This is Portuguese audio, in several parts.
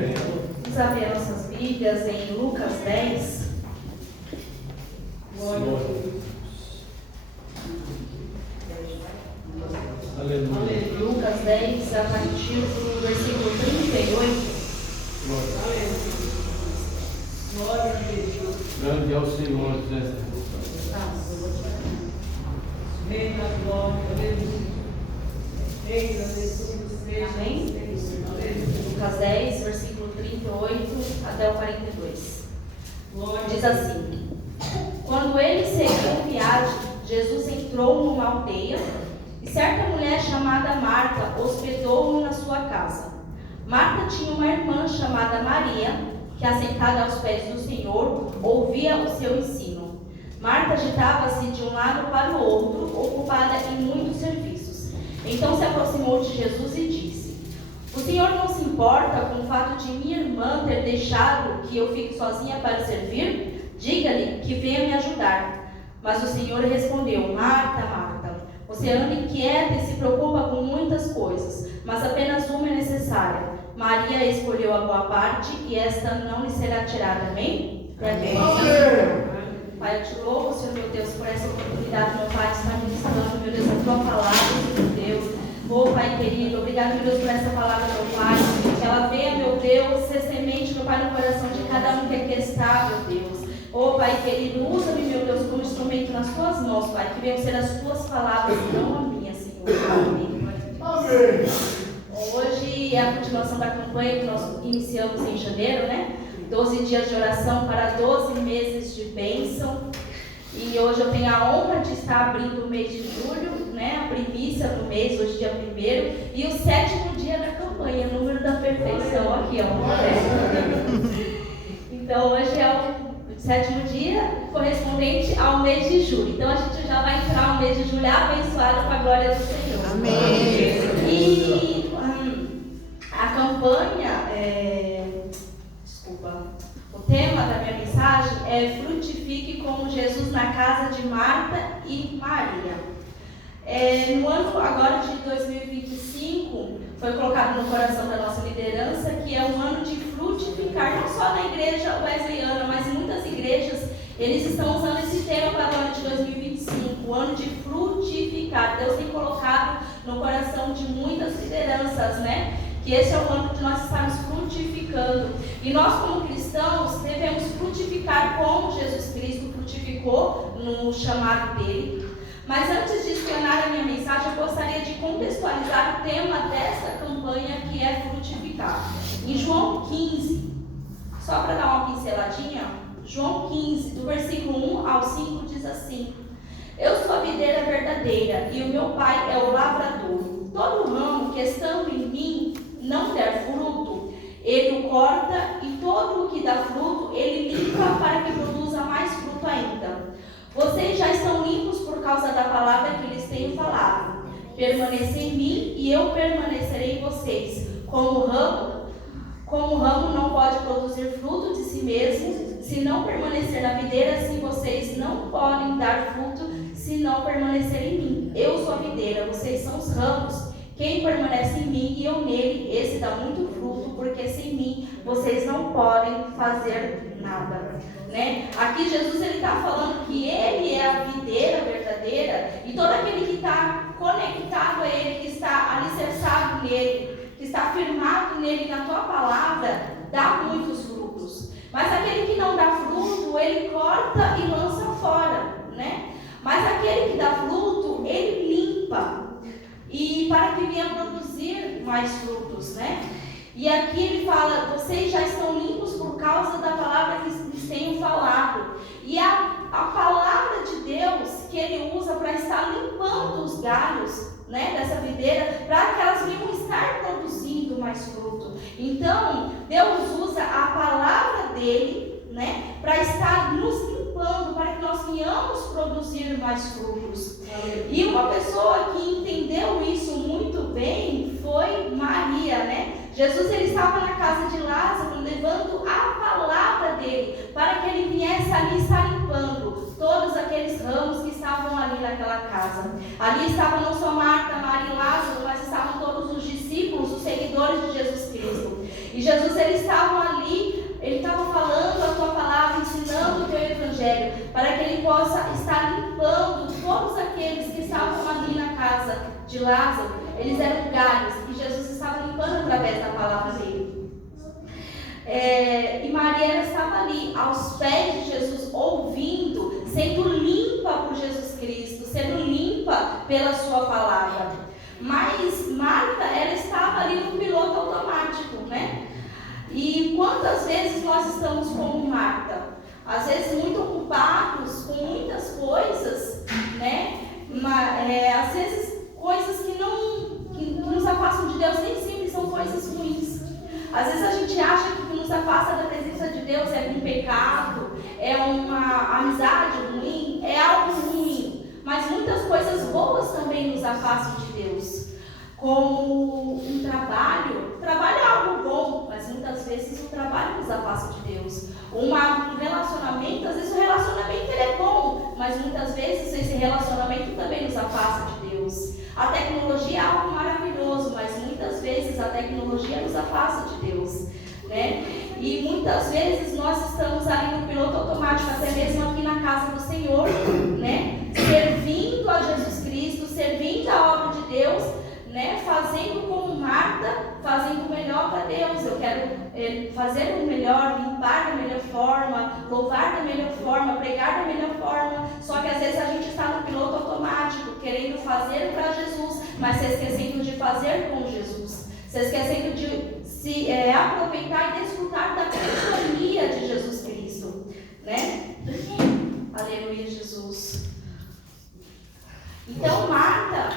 Vamos abrir as nossas Bíblias em Lucas 10. Aleluia. Lucas 10, a partir do versículo 38. Glória a Deus. Grande é o Senhor, Zé. Rei da glória, aleluia. Reina Jesus, seja Amém? aleluia. Lucas 10, versículo 38 até o 42. Glória Diz assim: Quando ele seguiu viagem, Jesus entrou numa aldeia e certa mulher chamada Marta hospedou-o na sua casa. Marta tinha uma irmã chamada Maria, que, assentada aos pés do Senhor, ouvia o seu ensino. Marta agitava-se de um lado para o outro, ocupada em muitos serviços. Então se aproximou de Jesus e disse: O Senhor não se importa com o fato de minha irmã ter deixado que eu fique sozinha para servir? Diga-lhe que venha me ajudar. Mas o Senhor respondeu: Marta, Marta, você anda inquieta e se preocupa com muitas coisas, mas apenas uma é necessária. Maria escolheu a boa parte e esta não lhe será tirada. Amém? Amém. Pai, eu te louvo, Senhor meu Deus, por essa oportunidade, meu Pai, de estar ministrando, meu Deus, a tua palavra, meu Deus. Oh, Pai querido, obrigado, meu Deus, por essa palavra, meu Pai. Que ela venha, meu Deus, ser semente, meu Pai, no coração de cada um que aqui está, meu Deus. Oh, Pai querido, usa-me, meu Deus, como instrumento nas tuas mãos, Pai. Que venham ser as tuas palavras e não a minha, Senhor. Amém. Amém. Hoje é a continuação da campanha que nós iniciamos em janeiro, né? 12 dias de oração para 12 meses de bênção. E hoje eu tenho a honra de estar abrindo o mês de julho, né? A primícia do mês, hoje dia 1º. E o 7º dia da campanha, número da perfeição. Aqui, ó. Então hoje é o 7º dia correspondente ao mês de julho. Então a gente já vai entrar no mês de julho abençoado com a glória do Senhor. Amém. E a campanha, o tema da minha mensagem é Frutifique como Jesus na casa de Marta e Maria. No ano agora de 2025, foi colocado no coração da nossa liderança que é um ano de frutificar, não só na igreja wesleyana, mas em muitas igrejas, eles estão usando esse tema para o ano de 2025, o ano de frutificar. Deus tem colocado no coração de muitas lideranças, né? Que esse é o ano de nós estarmos frutificando. E nós, como cristãos, devemos frutificar como Jesus Cristo frutificou no chamado dele. Mas antes de explanar a minha mensagem, eu gostaria de contextualizar o tema dessa campanha, que é frutificar. Em João 15, só para dar uma pinceladinha, João 15, do versículo 1 ao 5, diz assim: Eu sou a videira verdadeira e o meu pai é o lavrador. Todo ramo que estando em mim não der fruto, ele o corta, e todo o que dá fruto, ele limpa para que produza mais fruto ainda. Vocês já estão limpos por causa da palavra que lhes tenho falado. Permaneça em mim e eu permanecerei em vocês. Como o ramo não pode produzir fruto de si mesmo, se não permanecer na videira, assim vocês não podem dar fruto se não permanecer em mim. Eu sou a videira, vocês são os ramos. Quem permanece em mim e eu nele, esse dá muito fruto, porque sem mim vocês não podem fazer nada. Né? Aqui Jesus está falando que ele é a videira verdadeira, e todo aquele que está conectado a ele, que está alicerçado nele, que está firmado nele, na tua palavra, dá muitos frutos. Mas aquele que não dá fruto, ele corta e lança fora, né? Mas aquele que dá fruto, ele limpa, e para que venha produzir mais frutos, né? E aqui ele fala: vocês já estão limpos por causa da palavra que lhes tenho falado. E a palavra de Deus que ele usa para estar limpando os galhos, né, dessa videira, para que elas venham estar produzindo mais fruto. Então, Deus usa a palavra dele, né, para estar nos limpando, para que nós venhamos produzir mais frutos. E uma pessoa que entendeu isso muito bem foi Maria, né? Jesus ele estava na casa de Lázaro levando a palavra dele para que ele viesse ali estar limpando todos aqueles ramos que estavam ali naquela casa. Ali estava não só Marta, Maria e Lázaro, mas estavam todos os discípulos, os seguidores de Jesus Cristo. E Jesus ele estava ali, ele estava falando a tua palavra, ensinando o teu evangelho, para que ele possa estar limpando todos aqueles que estavam ali na casa de Lázaro. Eles eram galhos e Jesus estava limpando através da palavra dele. E Maria, ela estava ali aos pés de Jesus, ouvindo, sendo limpa por Jesus Cristo, sendo limpa pela sua palavra. Mas Marta, ela estava ali no piloto automático, né? E quantas vezes nós estamos como Marta? Às vezes muito ocupados com muitas coisas, né? Às vezes coisas que nos afastam de Deus, nem sempre são coisas ruins. Às vezes a gente acha que o que nos afasta da presença de Deus é um pecado, é uma amizade ruim, é algo ruim. Mas muitas coisas boas também nos afastam de Deus. Como um trabalho. O trabalho é algo bom, mas muitas vezes o trabalho nos afasta de Deus. Um relacionamento, às vezes o relacionamento ele é bom, mas muitas vezes esse relacionamento também nos afasta de Deus. A tecnologia é algo maravilhoso, mas muitas vezes a tecnologia nos afasta de Deus, né? E muitas vezes nós estamos ali no piloto automático, até mesmo aqui na casa do Senhor, né? Servindo a Jesus Cristo, servindo a obra de Deus, né? Fazendo como Marta, fazendo o melhor para Deus. Eu quero fazer o melhor, limpar da melhor forma, louvar da melhor forma, pregar da melhor forma. Só que às vezes a gente está no piloto automático, querendo fazer para Jesus, mas se esquecendo de fazer com Jesus, se esquecendo de se aproveitar e desfrutar da companhia de Jesus Cristo, né? Aleluia, Jesus. Então Marta,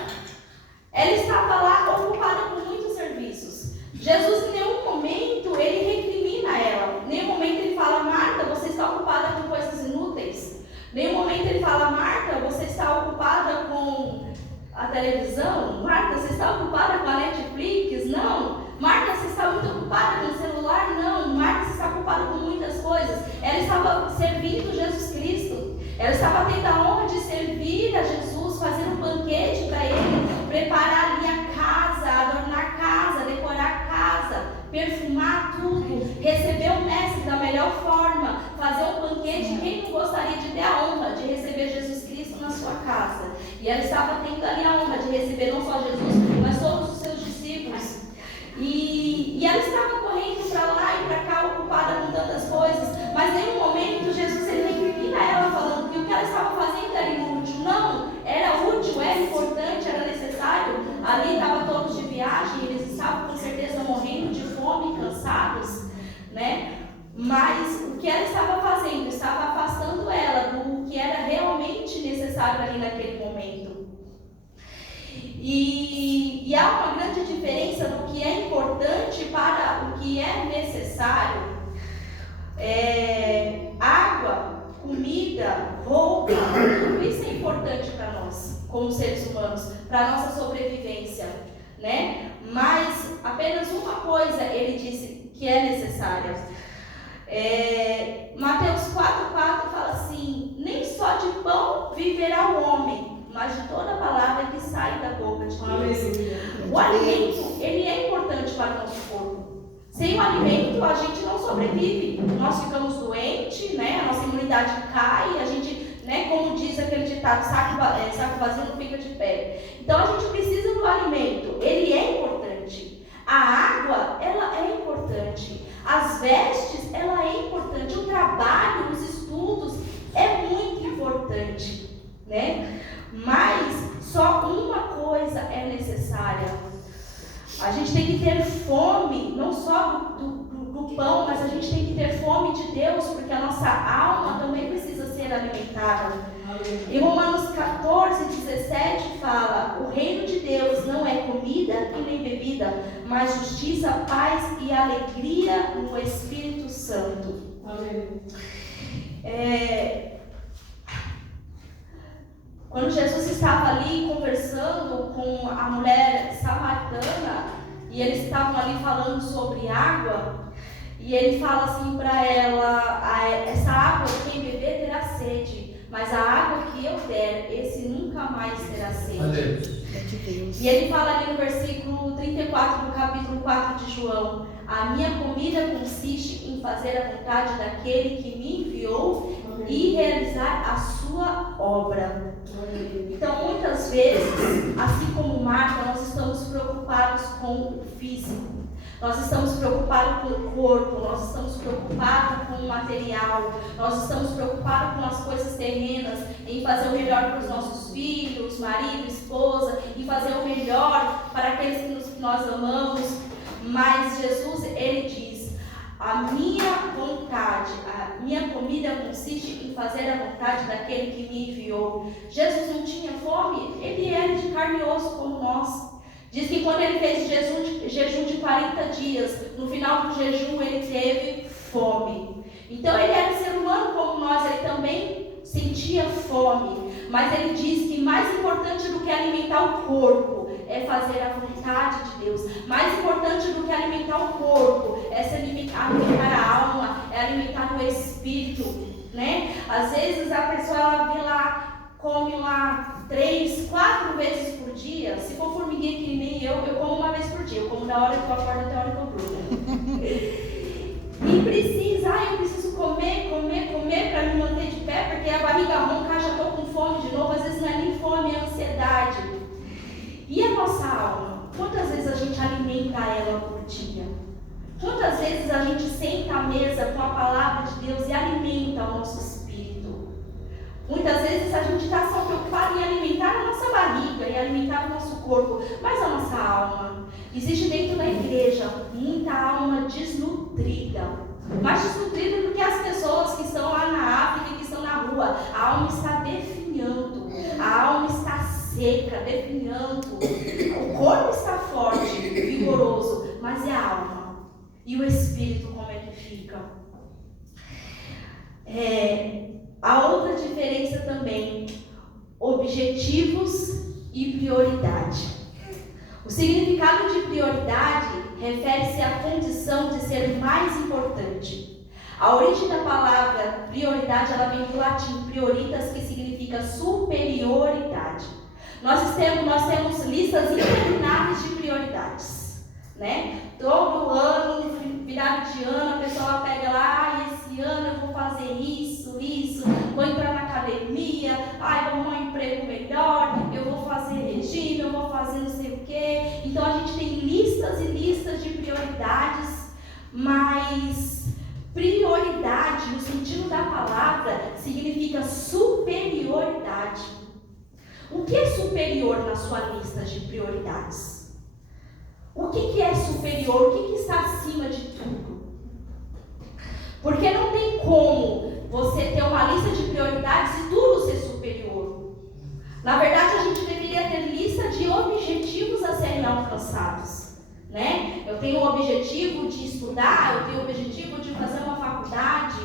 ela estava lá ocupada com muitos serviços. Jesus, em nenhum momento, ele recrimina ela. Em nenhum momento ele fala: Marta, você está ocupada com coisas inúteis. Em nenhum momento ele fala: Marta, você está ocupada com a televisão. Marta, você está ocupada com a Netflix. Não. Marta, você está muito ocupada com o celular. Não. Marta, você está ocupada com muitas coisas. Ela estava servindo Jesus Cristo. Ela estava tendo a honra de servir a Jesus, fazer um banquete para ele, preparar ali a casa, adornar a casa, decorar a casa, perfumar tudo, receber o mestre da melhor forma, fazer um banquete. Quem não gostaria de ter a honra de receber Jesus Cristo na sua casa? E ela estava tendo ali a honra de receber não só Jesus, mas todos os seus discípulos. E ela estava correndo para lá e para cá, ocupada com tantas coisas, mas em nenhum momento Jesus ele recrimina ela, falando que o que ela estava fazendo era inútil. Não, era útil, era importante, era necessário. Ali estavam todos de viagem, eles estavam com certeza morrendo de fome, cansados, né? Mas o que ela estava fazendo? Estava afastando ela do que era realmente necessário ali naquele momento. E há uma grande diferença do que é importante para o que é necessário. Água, comida, roupa, tudo isso é importante para nós, como seres humanos, para a nossa sobrevivência, né? Mas apenas uma coisa ele disse que é necessária. Mateus 4,4 fala assim: nem só de pão viverá o homem, mas de toda a palavra que sai da boca de Deus. O alimento, ele é importante para o nosso corpo. Sem o alimento, a gente não sobrevive. Nós ficamos doentes, né? A nossa imunidade cai, a gente, né? Como diz aquele ditado, saco vazio não fica de pé. Então, a gente precisa do alimento. Ele é importante. A água, ela é importante. As vestes, ela é importante. O trabalho, os estudos, é muito importante, né? Mas só uma coisa é necessária. A gente tem que ter fome, não só do pão, mas a gente tem que ter fome de Deus, porque a nossa alma também precisa ser alimentada. Em Romanos 14:17 fala: o reino de Deus não é comida e nem bebida, mas justiça, paz e alegria no Espírito Santo. Quando Jesus estava ali conversando com a mulher samaritana, e eles estavam ali falando sobre água, e ele fala assim para ela: essa água quem beber terá sede, mas a água que eu der, esse nunca mais terá sede. E ele fala ali no versículo 34 do capítulo 4 de João: A minha comida consiste em fazer a vontade daquele que me enviou e realizar a sua obra. Então, muitas vezes, assim como Marta, nós estamos preocupados com o físico. Nós estamos preocupados com o corpo, nós estamos preocupados com o material, nós estamos preocupados com as coisas terrenas, em fazer o melhor para os nossos filhos, marido, esposa, em fazer o melhor para aqueles que nós amamos. Mas Jesus, ele diz: a minha vontade, a minha comida consiste em fazer a vontade daquele que me enviou. Jesus não tinha fome, ele era de carne e osso como nós. Diz que quando ele fez jejum de 40 dias, no final do jejum ele teve fome. Então ele era um ser humano como nós, ele também sentia fome. Mas ele diz que mais importante do que alimentar o corpo é fazer a vontade de Deus. Mais importante do que alimentar o corpo é se alimentar a alma, é alimentar o espírito, né? Às vezes a pessoa ela vê lá, come lá 3, 4 vezes por dia. Se for formiguinha que nem eu como uma vez por dia. Eu como da hora que eu acordo até a hora que eu durmo. E precisa, eu preciso comer para me manter de pé, porque a barriga ronca, já estou com fome de novo. Às vezes não é nem fome, é ansiedade. E a nossa alma? Quantas vezes a gente alimenta ela por dia? Quantas vezes a gente senta à mesa com a palavra de Deus e alimenta o nosso espírito? Muitas vezes a gente está só preocupado em alimentar a nossa barriga, em alimentar o nosso corpo, mas a nossa alma. Existe dentro da igreja muita alma desnutrida, mais desnutrida do que as pessoas que estão lá na África e que estão na rua. A alma está definhando, a alma está seca, definhando. O corpo está forte, vigoroso, mas é a alma. E o espírito, como é que fica? A outra diferença também, objetivos e prioridade. O significado de prioridade refere-se à condição de ser mais importante. A origem da palavra prioridade, ela vem do latim prioritas, que significa superioridade. Nós temos listas intermináveis de prioridades, né? Todo ano, virado de ano, a pessoa pega lá, esse ano eu vou fazer isso, vou entrar na academia, vou arrumar um emprego melhor, eu vou fazer regime, eu vou fazer não sei o quê. Então a gente tem listas e listas de prioridades, mas prioridade, no sentido da palavra, significa superioridade. O que é superior na sua lista de prioridades? O que é superior? O que está acima de tudo? Porque não tem como você ter uma lista de prioridades e tudo ser superior. Na verdade, a gente deveria ter lista de objetivos a serem alcançados, né? Eu tenho o objetivo de estudar, eu tenho o objetivo de fazer uma faculdade,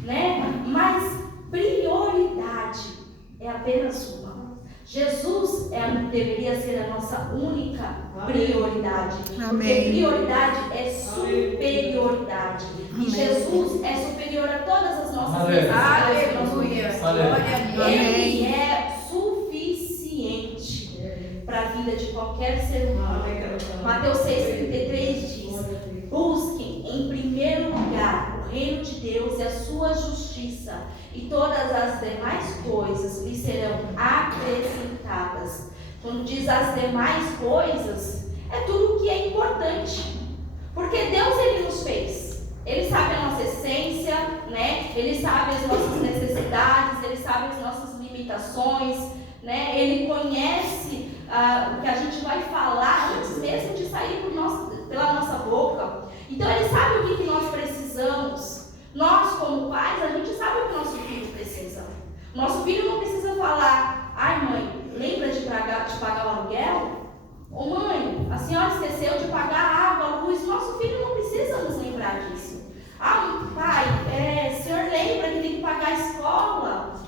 né? Mas prioridade é apenas uma. Jesus deveria ser a nossa única prioridade. Porque prioridade é superioridade. E Jesus é superior a todas as nossas necessidades. Aleluia. Ele é suficiente para a vida de qualquer ser humano. Mateus 6,33 diz: busquem em primeiro lugar o reino de Deus e a sua justiça, e todas as demais coisas lhe serão acrescentadas. Quando diz as demais coisas, é tudo o que é importante, porque Deus, ele nos fez, ele sabe a nossa essência, né? Ele sabe as nossas necessidades, ele sabe as nossas limitações, né? Ele conhece o que a gente vai falar antes mesmo de sair pela nossa boca. Então ele sabe o que nós precisamos. Nós, como pais, a gente sabe o que nosso filho precisa. Nosso filho não precisa falar: ai mãe, lembra de pagar o aluguel? Ô mãe, a senhora esqueceu de pagar a água, a luz. Nosso filho não precisa nos lembrar disso. Pai, o senhor lembra que tem que pagar a escola?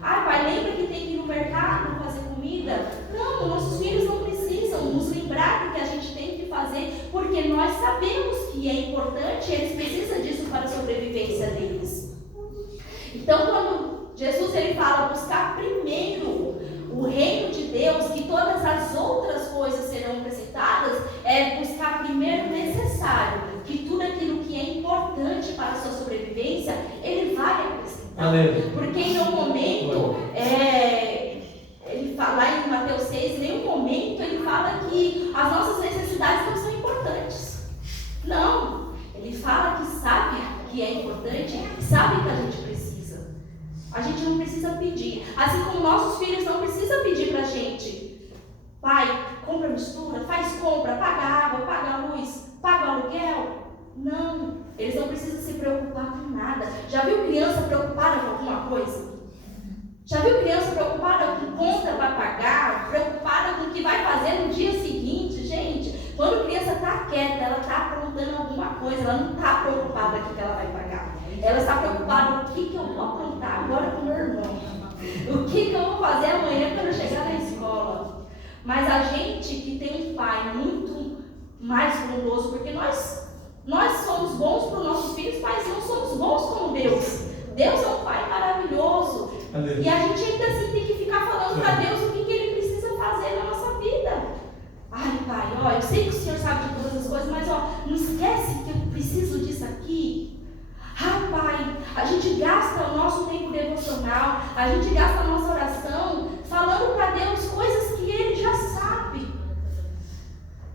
Pai, lembra que tem que ir no mercado fazer comida? Não, nossos filhos não precisam nos lembrar do que a gente tem que fazer, porque nós sabemos que é importante, eles precisam disso para a sobrevivência deles. Então, quando Jesus ele fala buscar primeiro o reino de Deus, que todas as outras coisas serão acrescentadas, é buscar primeiro o necessário, que tudo Aleluia. Porque em nenhum momento, ele fala lá em Mateus 6, em nenhum momento ele fala que as nossas necessidades não são importantes. Não, ele fala que sabe que é importante, sabe que a gente precisa. A gente não precisa pedir, assim como nossos filhos não precisam pedir pra gente: pai, compra mistura, faz compra, paga água, paga luz, paga aluguel. Não, eles não precisam se preocupar com nada. Já viu criança preocupada com alguma coisa? Já viu criança preocupada com conta para pagar, preocupada com o que vai fazer no dia seguinte? Gente, quando a criança está quieta, ela está aprontando alguma coisa, ela não está preocupada com o que ela vai pagar. Ela está preocupada: o que eu vou aprontar agora com o meu irmão? O que eu vou fazer amanhã quando eu chegar na escola? Mas a gente que tem um pai muito mais bondoso, porque nós somos bons para os nossos filhos, mas não somos bons como Deus. Deus é um pai maravilhoso. Aleluia. E a gente ainda assim tem que ficar falando para Deus o que Ele precisa fazer na nossa vida. Ai, pai, eu sei que o Senhor sabe de todas as coisas, mas não esquece que eu preciso disso aqui. Ai, pai, a gente gasta o nosso tempo devocional, a gente gasta a nossa oração falando para Deus coisas que Ele já sabe,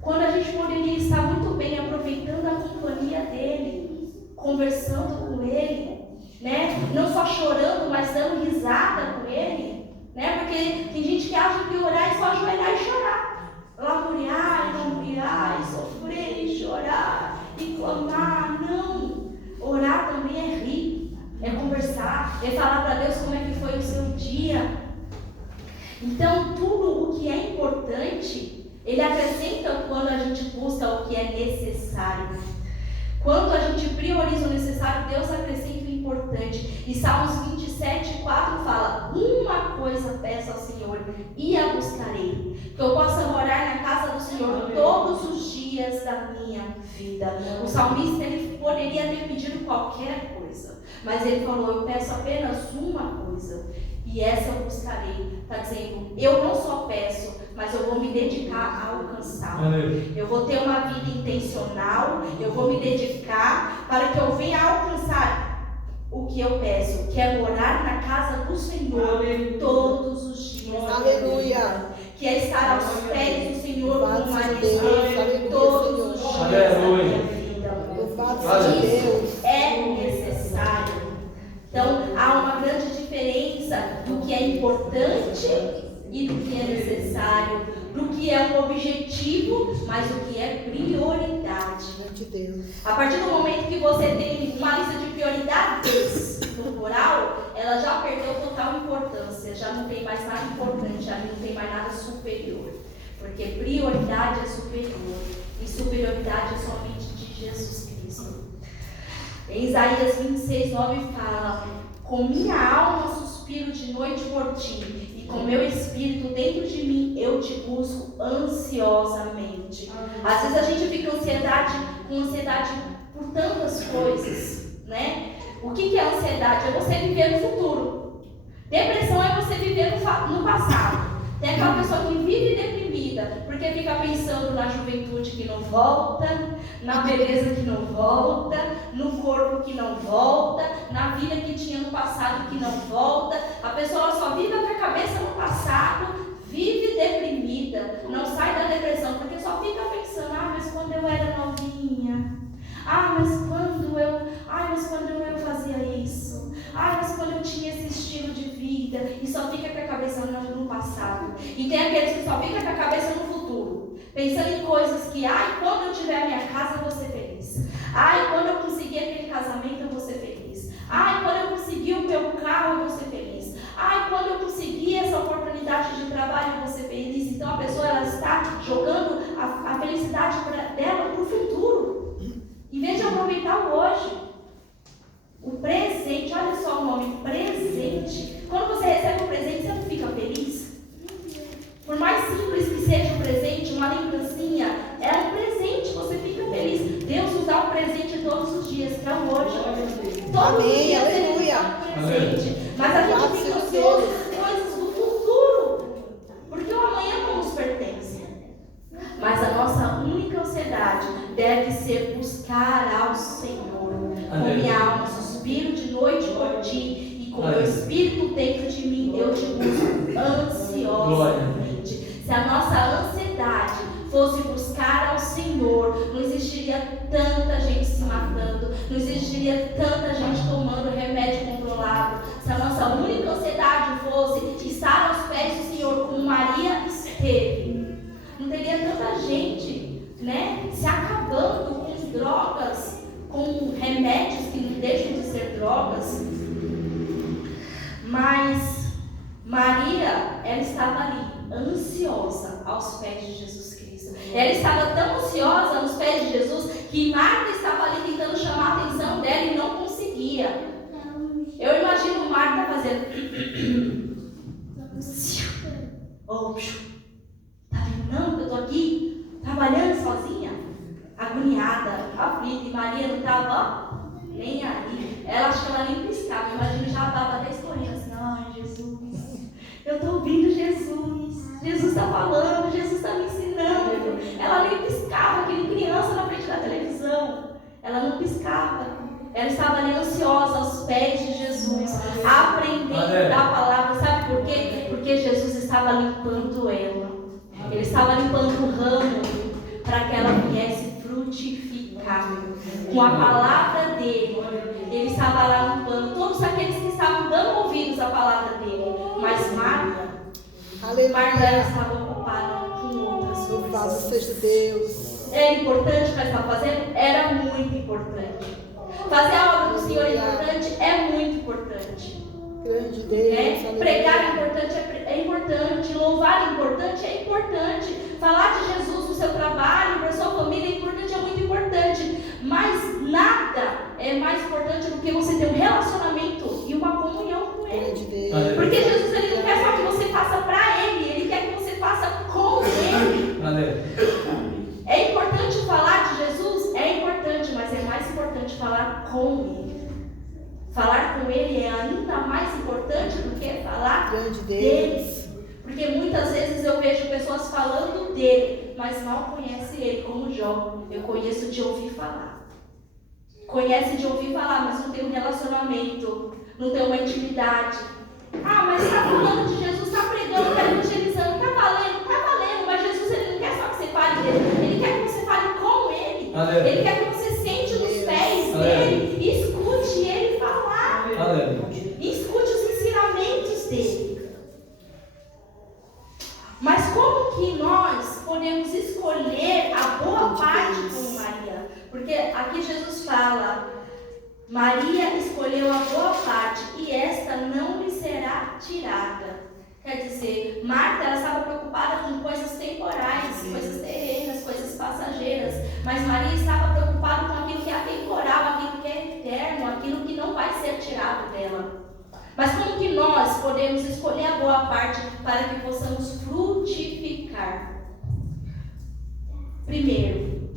quando a gente poderia estar muito bem aproveitando a companhia dEle, conversando com Ele, né? Não só chorando, mas dando risada com Ele, né? Porque tem gente que acha que orar é só ajoelhar e chorar, lamuriar e lamuriar, e sofrer e chorar e clamar. Não, orar também é rir, é conversar, é falar para Deus como é que foi o seu dia. Então tudo o que é importante, Ele acrescenta quando a gente busca o que é necessário. Quando a gente prioriza o necessário, Deus acrescenta o importante. E Salmos 27, 4 fala: uma coisa peço ao Senhor e a buscarei, que eu possa morar na casa do Senhor todos os dias da minha vida. O salmista, ele poderia ter pedido qualquer coisa, mas ele falou: eu peço apenas uma coisa, e essa eu buscarei. Está dizendo: eu não só peço, mas eu vou me dedicar a alcançá-lo. Eu vou ter uma vida intencional, eu vou me dedicar para que eu venha alcançar o que eu peço, que é morar na casa do Senhor todos os dias. Aleluia. Que é estar aos pés do Senhor como marinheiro todos os dias da minha vida. Isso é necessário. Então há uma grande diferença do que é importante e do que é necessário, do que é um objetivo, mas do que é prioridade. A partir do momento que você tem uma lista de prioridades no plural, ela já perdeu total importância, já não tem mais nada importante, já não tem mais nada superior, porque prioridade é superior, e superioridade é somente de Jesus Cristo. Em Isaías 26, 9 fala: com minha alma suspiro de noite por ti, com meu espírito dentro de mim, eu te busco ansiosamente. Às vezes a gente fica com ansiedade por tantas coisas, né? O que é ansiedade? É você viver no futuro. Depressão é você viver no passado. Tem aquela pessoa que vive deprimida, porque fica pensando na juventude que não volta, na beleza que não volta, no corpo que não volta, na vida que tinha no passado que não volta. A pessoa só vive com a cabeça no passado, vive deprimida, não sai da depressão, porque só fica pensando: mas quando eu era novinha, mas quando eu fazia isso, mas quando eu tinha esse estilo de vida, e só fica com a cabeça no passado. E tem aqueles que só ficam com a cabeça no futuro, pensando em coisas que: quando eu tiver a minha casa eu vou ser feliz, quando eu conseguir aquele casamento eu vou ser feliz, quando eu conseguir o meu carro eu vou ser feliz, quando eu conseguir essa oportunidade de trabalho eu vou ser feliz. Então a pessoa, ela está jogando a felicidade dela para o futuro, em vez de aproveitar o hoje. O presente, olha só o nome, presente. Quando você recebe um presente, você não fica feliz? Por mais simples que seja o presente, uma lembrancinha, é um presente, você fica feliz. Deus nos dá um presente todos os dias, que é o hoje. Todos os dias Ele nos dá um presente. Mas a gente fica ansioso com coisas do futuro, porque o amanhã não nos pertence. Mas a nossa única ansiedade deve ser buscar ao Senhor. Com minha alma suspiro de noite por ti, e e com o Espírito dentro de mim, eu te busco ansiosamente. Se a nossa ansiedade fosse buscar ao Senhor, não existiria tanta gente se matando, não existiria tanta gente tomando remédio controlado. Se a nossa única ansiedade fosse estar aos pés do Senhor, como Maria esteve, não teria tanta gente, né, se acabando com drogas, com remédios que não deixam de ser drogas. Mas Maria, ela estava ali, ansiosa aos pés de Jesus Cristo. Ela estava tão ansiosa aos pés de Jesus que Marta estava ali tentando chamar a atenção dela e não conseguia. Eu imagino Marta fazendo tá vendo não que eu tô aqui trabalhando sozinha, agoniada, aflita, e Maria não estava nem aí. Ela, acho que ela nem piscava. Eu imagino já estava até escorrendo assim: ai, Jesus, eu estou ouvindo Jesus, Jesus está falando, Jesus está me ensinando. Ela nem piscava, que nem criança na frente da televisão. Ela não piscava. Ela estava ali ansiosa aos pés de Jesus, aprendendo da palavra. Sabe por quê? Porque Jesus estava limpando ela. Ele estava limpando o ramo para que ela viesse frutificar. Com a palavra dele, ele estava lá limpando todos aqueles que estavam dando ouvidos à palavra dele. Mas Marta estava ocupada com outras coisas. Louvado seja Deus. Era importante o que ela estava fazendo? Era muito importante. Fazer a obra do Senhor é importante? É muito importante. Grande Deus. Pregar é importante. Louvar é importante. Falar de Jesus no seu trabalho, para a sua família é muito importante. Mas nada é mais importante do que você ter um relacionamento e uma comunhão com Ele. Porque Jesus, ele não quer só que você faça para Ele, Ele quer que você faça com Ele. É importante falar de Jesus? É importante, mas é mais importante falar com Ele. Falar com Ele é ainda mais importante do que falar dele. Porque muitas vezes eu vejo pessoas falando dele, mas mal conhecem Ele, como Jó. Eu conheço de ouvir falar. Conhece de ouvir falar, mas não tem um relacionamento, não tem uma intimidade. Ah, mas está falando de Jesus, está pregando, está evangelizando, está valendo, mas Jesus, ele não quer só que você fale dele, ele quer que você fale com Ele. Ele quer que você sente nos pés dele e escute Ele falar. Escute os ensinamentos dele. Mas como que nós podemos escolher a boa parte como Maria? Porque aqui Jesus fala: Maria escolheu a boa parte e esta não lhe será tirada. Quer dizer, Marta, ela estava preocupada com coisas temporais, coisas terrenas, coisas passageiras. Mas Maria estava preocupada com aquilo que é atemporal, aquilo que é eterno, aquilo que não vai ser tirado dela. Mas como que nós podemos escolher a boa parte para que possamos frutificar? Primeiro,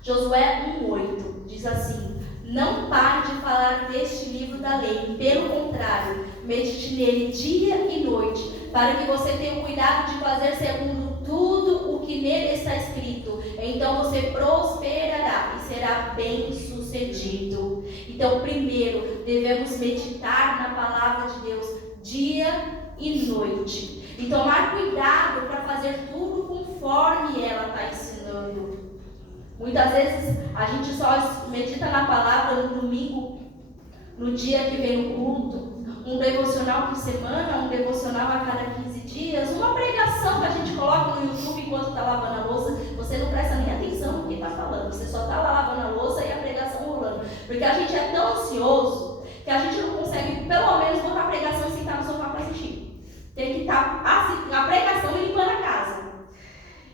Josué 1:8 diz assim: não pare de falar deste livro da lei, pelo contrário, medite nele dia e noite, para que você tenha o cuidado de fazer segundo tudo o que nele está escrito. Então você prosperará e será bem sucedido. Então, primeiro, devemos meditar na palavra de Deus dia e noite. E tomar cuidado para fazer tudo conforme ela está ensinando. Muitas vezes a gente só medita na palavra no domingo, no dia que vem no culto, um devocional por semana, um devocional a cada 15 dias, uma pregação que a gente coloca no YouTube enquanto está lavando a louça. Você não presta nem atenção no que está falando, você só está lá lavando a louça e a pregação rolando. Porque a gente é tão ansioso que a gente não consegue pelo menos botar a pregação e sentar no sofá para assistir. Tem que estar a pregação e limpando a casa.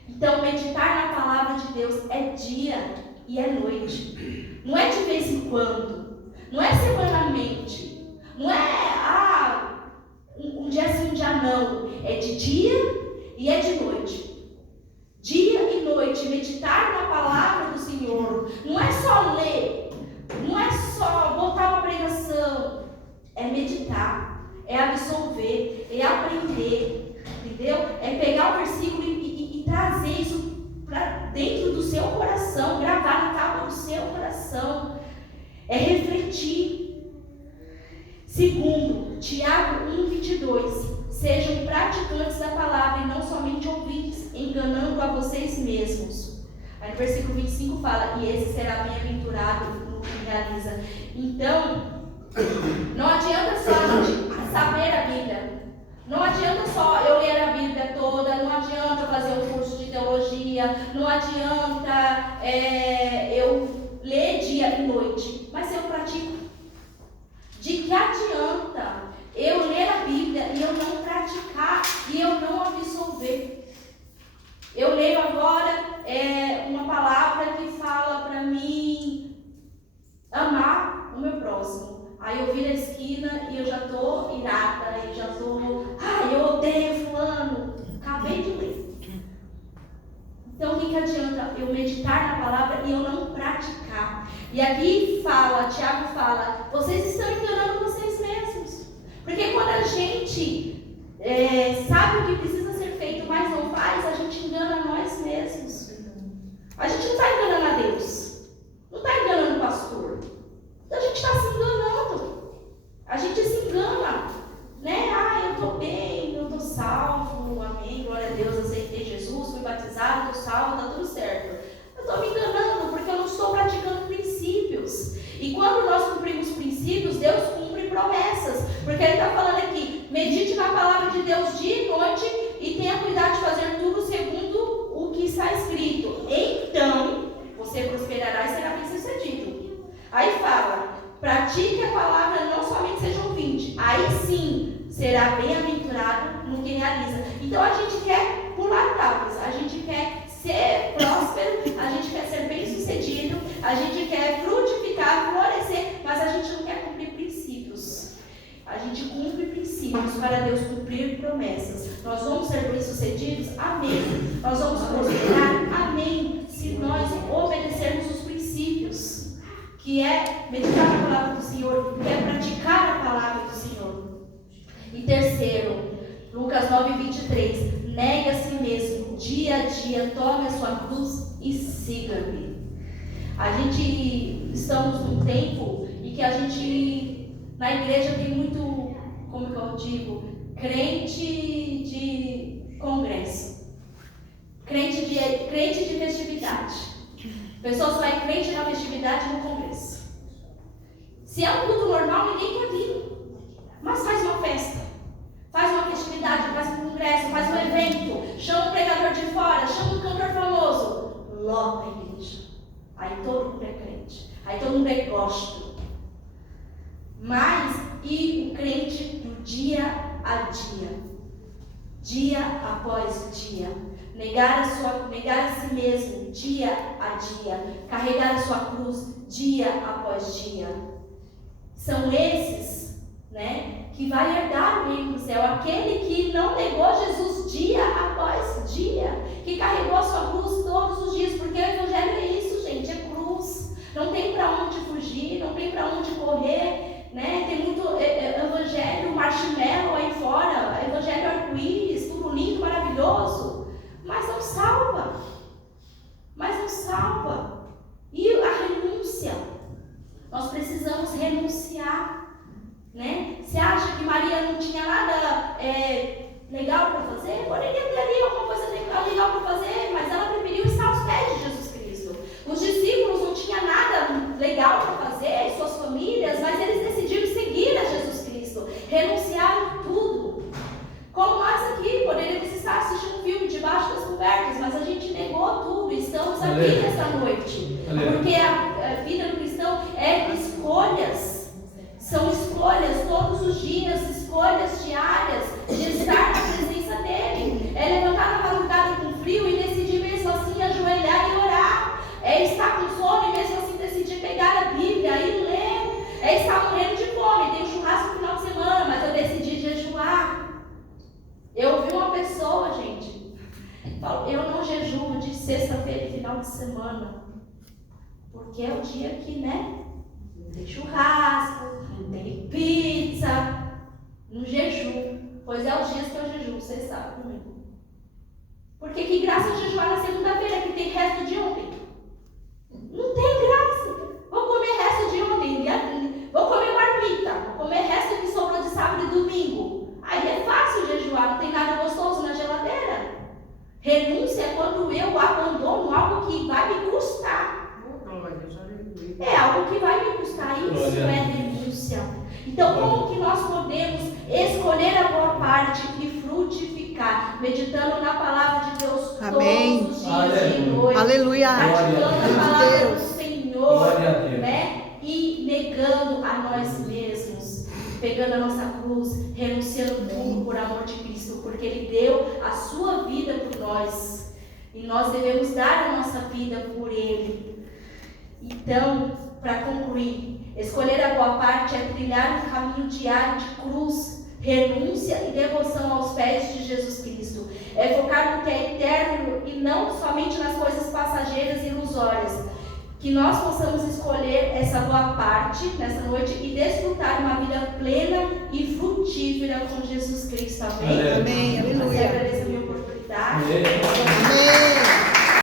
Então, meditar na palavra de Deus é dia e é noite. Não é de vez em quando. Não é semanalmente. Não é um dia sim, um dia não. É de dia e é de noite. Dia e noite. Meditar na palavra do Senhor. Não é só ler. Não é só botar uma pregação. É meditar. É absorver. É aprender. Entendeu? É pegar o versículo e trazer isso para dentro do seu coração, gravar na tábua do seu coração. É refletir. Segundo, Tiago 1:22. Sejam praticantes da palavra e não somente ouvintes, enganando a vocês mesmos. Aí no versículo 25 fala, e esse será bem-aventurado no que realiza. Então, não adianta só a gente saber a Bíblia. Não adianta só eu ler a Bíblia toda, não adianta fazer um curso de teologia, não adianta eu ler dia e noite, mas eu pratico. De que adianta eu ler a Bíblia e eu não praticar e eu não absorver? Eu leio agora uma palavra que fala para mim amar o meu próximo. Aí eu viro a esquina e eu já estou irada, e já estou, eu odeio fulano. Acabei de ler. Então o que adianta eu meditar na palavra e eu não praticar? E aqui fala, Tiago fala, vocês estão enganando vocês mesmos. Porque quando a gente sabe o que precisa ser feito, mas não faz, a gente engana nós mesmos. A gente não está enganando a Deus, não está enganando o pastor. A gente está se enganando. A gente se engana, né? Eu estou bem, eu estou salvo, amém, glória a Deus, aceitei Jesus, fui batizado, estou salvo, está tudo certo. Eu estou me enganando porque eu não estou praticando princípios. E quando nós cumprimos princípios, Deus cumpre promessas. Porque Ele está falando aqui, medite na palavra de Deus dia e noite e tenha cuidado de fazer tudo segundo o que está escrito. Então, você prosperará e será bem-sucedido. Aí fala, pratique a palavra, não somente seja ouvinte. Aí sim, será bem-aventurado no que realiza. Então a gente quer pular etapas, a gente quer ser próspero, a gente quer ser bem-sucedido, a gente quer frutificar, florescer, mas a gente não quer cumprir princípios. A gente cumpre princípios para Deus cumprir promessas. Nós vamos ser bem-sucedidos? Amém. Nós vamos prosperar? Amém. Se nós obedecermos os princípios, que é meditar na palavra do Senhor, que é praticar a palavra do Senhor. E terceiro, Lucas 9:23, negue a si mesmo, dia a dia, tome a sua cruz e siga-me. A gente, estamos num tempo em que a gente, na igreja tem muito, como que eu digo, crente de congresso, crente de festividade. A pessoa só é crente na festividade e no congresso. Se é um culto normal, ninguém quer vir. Mas faz uma festa, faz uma festividade, faz um congresso, faz um evento, chama um pregador de fora, chama um cantor famoso, lota a igreja. Aí todo mundo é crente, aí todo mundo é gospel. Mas, e o crente do dia a dia após dia, negar a si mesmo, dia a dia, carregar a sua cruz, dia após dia. São esses, que vai herdar o reino do céu, aquele que não negou Jesus dia após dia, que carregou a sua cruz todos os dias, porque o evangelho é isso, gente, é cruz. Não tem para onde fugir, não tem para onde correr. Tem muito evangelho marshmallow aí fora, evangelho arco-íris, tudo lindo, maravilhoso, mas não salva. E a renúncia, nós precisamos renunciar, Você acha que Maria não tinha nada legal para fazer? Poderia ter ali alguma coisa legal para fazer, mas ela preferiu estar aos pés de Jesus Cristo. Os discípulos não tinham nada legal para fazer, suas famílias, mas eles decidiram seguir a Jesus Cristo, renunciaram tudo. Como nós aqui, poderíamos estar assistindo um filme debaixo das cobertas, mas a gente negou tudo, estamos aqui nessa noite. Porque a vida do cristão é escolhas, são escolhas todos os dias, escolhas diárias de estar na presença dele. É levantar na madrugada com frio e decidir mesmo assim ajoelhar e orar. É estar com sono e mesmo assim decidir pegar a Bíblia e ler. É estar morrendo de fome, tem um churrasco no final de semana, mas eu decidi jejuar. Eu ouvi uma pessoa, gente, falou, eu não jejuo de sexta-feira e final de semana, porque é o dia que, não tem churrasco, não tem pizza, não jejuo. Pois é os dias que eu jejuo, vocês sabem comigo. Porque que graça jejuar na segunda-feira, que tem resto de ontem? Não tem graça. Vou comer resto de ontem, vou comer marmita, vou comer resto que aleluia. É algo que vai me custar, isso Glória a é Deus. renúncia. Então, como que nós podemos escolher a boa parte e frutificar, meditando na palavra de Deus Amém. todos os dias Aleluia. e noite, Aleluia. praticando a Glória a palavra Deus. do Senhor, Glória a Deus. né? E negando a nós mesmos, pegando a nossa cruz, renunciando tudo por amor de Cristo, porque Ele deu a sua vida por nós e nós devemos dar a nossa vida por Ele. Então, para concluir, escolher a boa parte é trilhar um caminho diário de cruz, renúncia e devoção aos pés de Jesus Cristo. É focar no que é eterno e não somente nas coisas passageiras e ilusórias. Que nós possamos escolher essa boa parte nessa noite e desfrutar uma vida plena e frutífera com Jesus Cristo. Amém? Amém. Amém. Eu Aleluia. agradeço a minha oportunidade. Amém.